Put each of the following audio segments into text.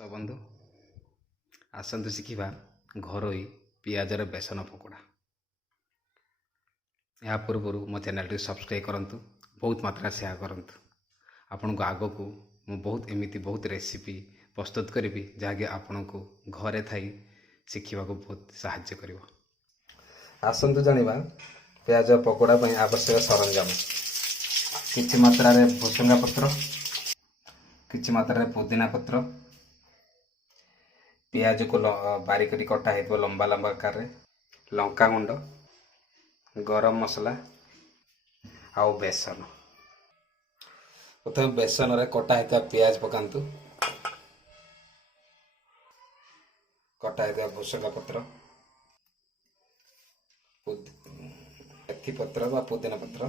ତ ବନ୍ଧୁ ଆସନ୍ତୁ ଶିଖିବା ଘରୋଇ ପିଆଜର ବେସନ ପକୋଡ଼ା। ଏହା ପୂର୍ବରୁ ମୋ ଚ୍ୟାନେଲଟିକୁ ସବସ୍କ୍ରାଇବ୍ କରନ୍ତୁ, ବହୁତ ମାତ୍ରାରେ ସେୟାର କରନ୍ତୁ। ଆପଣଙ୍କୁ ଆଗକୁ ମୁଁ ବହୁତ ରେସିପି ପ୍ରସ୍ତୁତ କରିବି, ଯାହାକି ଆପଣଙ୍କୁ ଘରେ ଥାଇ ଶିଖିବାକୁ ବହୁତ ସାହାଯ୍ୟ କରିବ। ଆସନ୍ତୁ ଜାଣିବା ପିଆଜ ପକୋଡ଼ା ପାଇଁ ଆବଶ୍ୟକ ସରଞ୍ଜାମ। କିଛି ମାତ୍ରାରେ ଭୃସଙ୍ଗା ପତ୍ର, କିଛି ମାତ୍ରାରେ ପୁଦିନା ପତ୍ର, ପିଆଜ को बारीक कटा है लंबा लंबा आकार रे, लंका गुंड, गरम मसला आउ बेसन। प्रथम बेसन रे कटा है पियाज पकांतु, कटा है भुसंगा पत्र, मेथी पत्र बा पुदीना पत्र,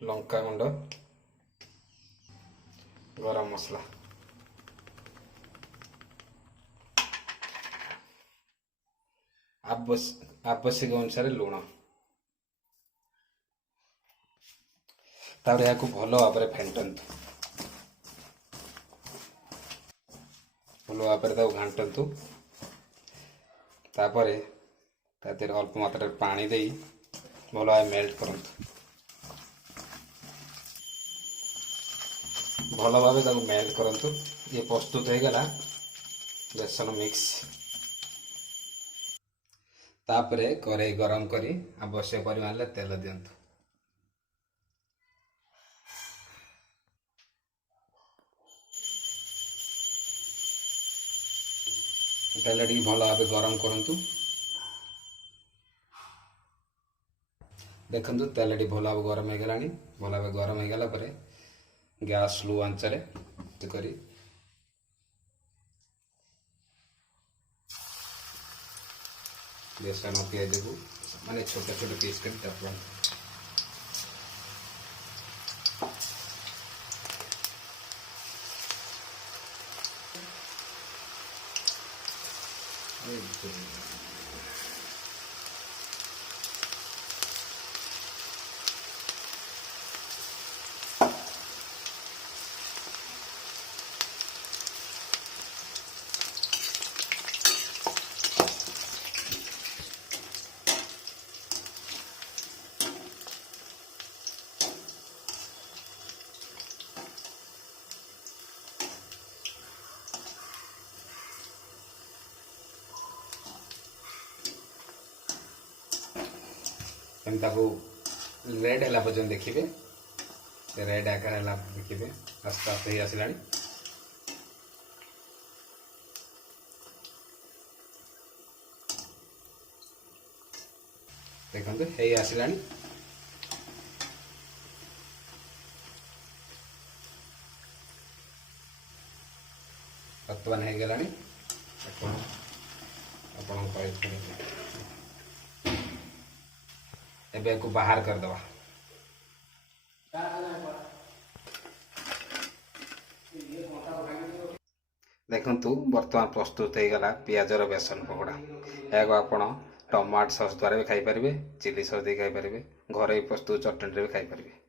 लंका गुंड, गरम मसला, आवश्यक अनुसार लुण। तापर याकू भल भाव फेंटंतु, भल भाव घांटंतु। तापर अल्प मात्रा पानी दे भल भाव मेल्ट करंतु। भल भाव मेल्ट करंतु। ये प्रस्तुत हो गला बेसन मिक्स। तापरे कढ़ाई गरम करी आवश्यक परिमाण में तेल दियंतु। तेल टी भल भाव गरम करंतु। देखंतु तेल टी भल भाव गरम हो गलानी। भल भाव गरम हो गला परे गैस लो आंच रे करी बेसन पियाज को माने छोटे छोटे पीस कर चपड़न। रेड है पर्यटन देखिए, रेड आकार है देखिए आस्ते आस्ते ही आसला। देखते है आसला। बर्तमान हो गला एबे को बाहर कर दवा। देखंतु बर्तमान प्रस्तुत हो गला पियाजर बेसन पकोड़ा। या आपण टमाटो सॉस द्वारा भी खाई पारिबे, चिली सॉस दे खाई पारिबे, घरे प्रस्तुत चटनी रे भी खाई पारिबे।